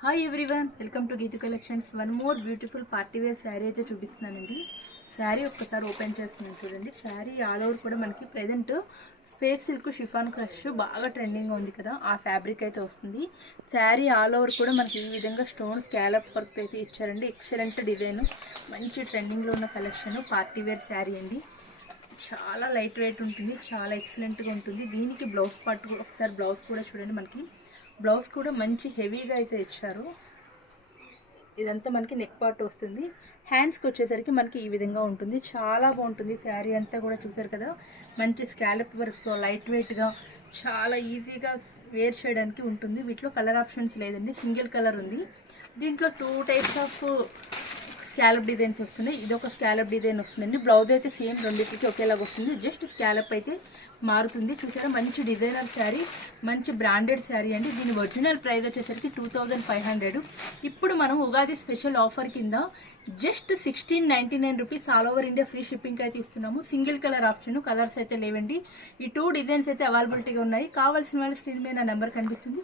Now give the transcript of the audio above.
Hi everyone, welcome to Geetu collections. One more beautiful party wear sari అయితే చూపిస్తున్నానండి. శారీ ఒక్కసారి open చేస్తున్నాను చూడండి. శారీ ఆల్ ఓవర్ కూడా మనకి present space silk chiffon crush బాగా ట్రెండింగ్గా ఉంది కదా, ఆ ఫ్యాబ్రిక్ అయితే వస్తుంది. శారీ ఆల్ ఓవర్ కూడా మనకి ఈ విధంగా స్టోన్ స్కాలప్ వర్క్ అయితే ఇచ్చారండి. ఎక్సలెంట్ డిజైన్, మంచి ట్రెండింగ్లో ఉన్న కలెక్షన్ పార్టీ వేర్ శారీ అండి. చాలా లైట్ వెయిట్ ఉంటుంది, చాలా ఎక్సలెంట్గా ఉంటుంది. దీనికి బ్లౌజ్ పార్ట్ కూడా ఒకసారి బ్లౌజ్ కూడా చూడండి. మనకి బ్లౌజ్ కూడా మంచి హెవీగా అయితే ఇచ్చారు. ఇదంతా మనకి నెక్ పార్ట్ వస్తుంది. హ్యాండ్స్కి వచ్చేసరికి మనకి ఈ విధంగా ఉంటుంది. చాలా బాగుంటుంది శారీ అంతా కూడా. చూసారు కదా, మంచి స్కాలప్ వర్క్తో లైట్ వెయిట్గా చాలా ఈజీగా వేర్ చేయడానికి ఉంటుంది. వీటిలో కలర్ ఆప్షన్స్ లేదండి, సింగిల్ కలర్ ఉంది. దీంట్లో 2 టైప్స్ ఆఫ్ స్కాలప్ డిజైన్స్ వస్తున్నాయి. ఇది ఒక స్కాలప్ డిజైన్ వస్తుందండి. బ్లౌజ్ అయితే సేమ్ రెండింటికి ఒకేలాగా వస్తుంది, జస్ట్ స్కాలప్ అయితే మారుతుంది. చూసారా, మంచి డిజైనర్ శారీ, మంచి బ్రాండెడ్ శారీ అండి. దీని ఒరిజినల్ ప్రైస్ వచ్చేసరికి 2500. ఇప్పుడు మనం ఉగాది స్పెషల్ ఆఫర్ కింద just 1699 rupees all over India free shipping అయితే ఇస్తున్నాము. సింగిల్ కలర్ ఆప్షన్, కలర్స్ అయితే లేవండి. ఈ 2 డిజైన్స్ అయితే అవైలబిలిటీగా ఉన్నాయి. కావాల్సిన వాళ్ళ స్క్రీన్ మీద నా నెంబర్ కనిపిస్తుంది.